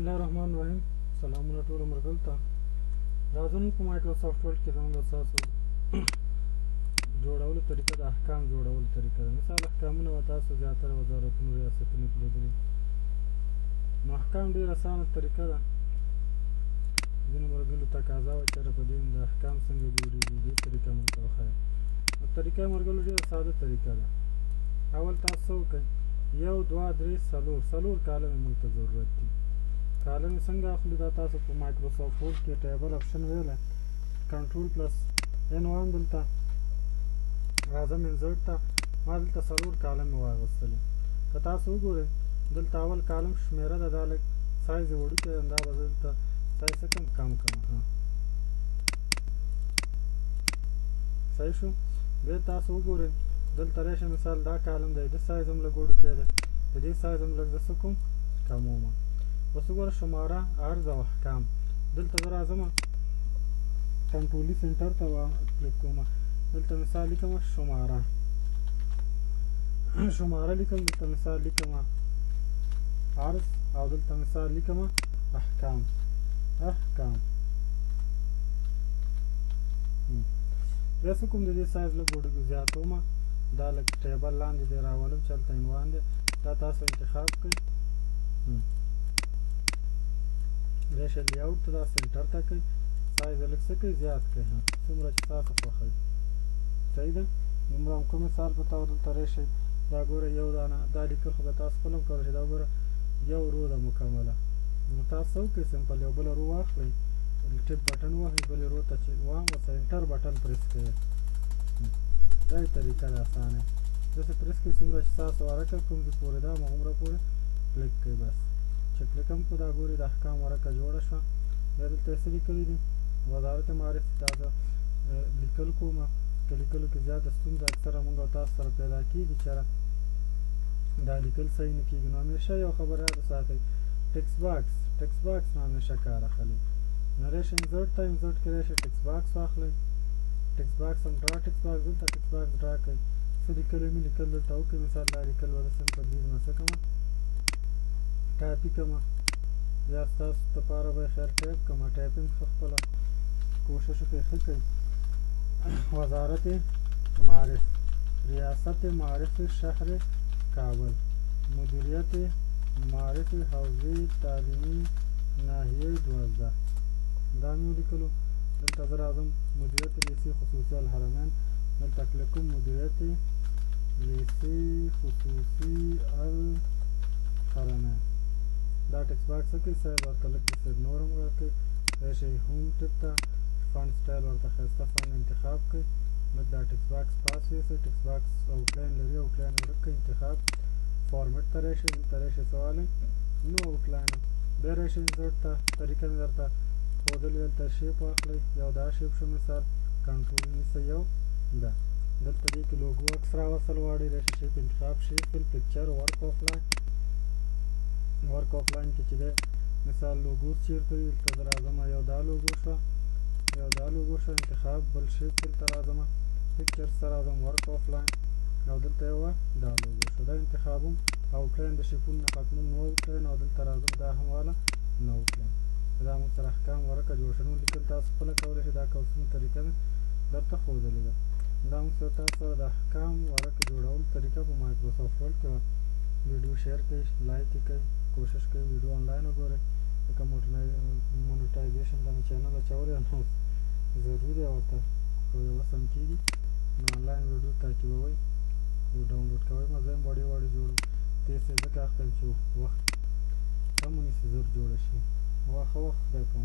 بسم الله الرحمن الرحیم. سلامونه ټولو ملګرو ته. راځو نن په مایکروسافټ ورډ کې زموږ د تاسو جوړولو طریقه د احکام جوړولو طریقه ده. مثال احکامونه به تاسو زیاتره وزارتونو ریاستونو کې لیدلي. نو احکام ډېره اسانه طریقه ده. ځینو ملګرو تقاضا وه چېرې په دې د احکام څنګه جوړېږي، دې طریقه موږ ته وښایه. نو طریقه ملګرو ډېره ساده طریقه ده. اول تاسو څه وکئ، 1 2 3 4 کالم موږ ته ضرورت دي. کالم څنګه اخلو؟ دا تاسو په مایکروسافټ ورډ کې ټیبل آپشن ویلی، کنټرول پلس N1 دلته راځم انزرټ ته. ما دلته 4 کالم مې واخیستلې. که تاسو وګورئ دلته اول کالم شمیره ده، دا لږ سایز یې وړوکی ده، دا به زه دلته سایز څه کم کړم. صحیح شو. بیا تاسو وګورئ دلته راشئ، مثال دا کالم دی، د سایز هم لږ وړوکی دی، د دې سایز هم لږ زه څه کوم کمومه. اوس وګوره شماره عرض او احکام. دلته زه راځم کنټرولي سنټر ته کلیک کوم، دلته مثال لیکم شماره لیکم، دلته مثال لیکم عرض، او دلته مثال لیکم احکام. بیا څه کوم، د دې سایز لږ وړوکی زیاتومه، دا لږ ټیبل لاندې دی راولم چې هلته عنوان دی، دا تاسو انتخاب کړئ. راشئ لیاوټ ته، دا سنټر ته کوئ، سایز یې لږ څه کوئ زیات کړئ، څومره چې تاسو خوښوئ. صحیح ده. دومره هم کوم مثال په طور دلته راشئ، دا ګوره یو دانه، دا لیکل خو به تاسو خپل هم کولی شئ. دا ګوره یو رو ده مکمله. نو تاسو څه وکړئ، سمپل یو بله رو واخلئ، ټیپ بټن ووهئ، بلې رو ته چې واوسئ انټر بټن پریس کړئ. دا یې طریقه ده اسانه. داسې پریس کړئ څومره چې تاسو ورکه کوم ځای پورې ده همغومره پورې کلیک کړئ. بس چې کلیک هم کړو دا ګورئ د احکام ورکه جوړه شوه. بیا دلته یې څه لیکلي دي، وزارت معارف. دا زه لیکل کومه، که لیکلو کې زیاته ستونزه اکثره مونږ او تاسو سره پیدا کېږي چېرې دا لیکل صحیح نه کېږي. نو همیشه یو خبره یاد وساتئ، ټکس باکس نه همیشه کار اخلئ. نو راشئ انزرټ ته، انزرټ کې راشئ ټکس باکس واخلئ، ټکس باکس هم ډرا ټکس باکس، دلته ټکس باکس ډرا کړئ. څه لیکلي مې لیکل دلته وکړئ، مثال دا لیکل به زه سمپل دې نه څه کړمه ټایپي کړمه، یا ستاسو دپاره به یې خیر ټایپ کړمه، ټایپینګ ښه خپله کوشش وکړئ ښه کوئ. وزارت معارف، ریاست معارف شهر کابل، مدیریت معارف حوزې تعلیمي ناحیې 12. دا مې ولیکلو. دلته زه راځم مدیریت لیسې خصوصي الحرمین، دلته کلیک کوم مدیریت لیسې خصوصي الحرمین. دا ټکس باکس څه کوي، سایز ورته لږ د سایز نور هم ورکړئ. راشئ هوم ټیپ ته، فنډ سټایل ورته ښایسته فنډ انتخاب کړئ. لږ دا ټکس باکس پاس ویسئ، ټکس باکس آوټلاین لري، آوټلاین یې ورک کړئ، انتخاب فارمیټ ته راشئ، دلته راشئ څه والئ نو آوټلاین. بیا راشئ انزرټ ته، طریقه مې درته ښودلې، دلته شیپ واخلئ، یو دا شیپ شو مثال، کنټرول نیسئ یو ده، دلته دې کې لوګو عکس راوصل غواړئ، راشئ شیپ انتخاب، شیپ فل پکچر ورک آفلاین کې چې دی مثال لوګوز چیرته وي، دلته زه راځم یو دا لوګو شوه، انتخاب بل شیپ دلته راځم، پکچرز ته راځم، ورک آفلاین، او دلته یو دا لوګو شو. دا انتخاب هم آوټلاین د شیپونو نه ختموم، نو آوټلاین، او دلته راځم دا هم واله نو آوټلاین. دا موږ سره احکام ورکه جوړ شوه. نو لیکل تاسو خپله کولی شئ، دا کوسمه طریقه مې درته ښودلې ده. دا موږ سره تاسو سره د احکام ورکه جوړولو طریقه په مایکروسافټ ورډ کې وه. ویډیو شیر کړئ، لایک یې کړئ، کوشش کوئ ویډیو آنلاین وګورئ، ځکه مونیټایزیشن ته مې چینل اچولی ده، نو ضروري دی ورته که یوه سم کېږي نو آنلاین ویډیو تعقیبوئ او ډاونلوډ کوئ. زه یم وړې جوړوم، تېز ځکه اخته یم چې وخت کم ونیسي، زر جوړه شي. ښه وخت خدای په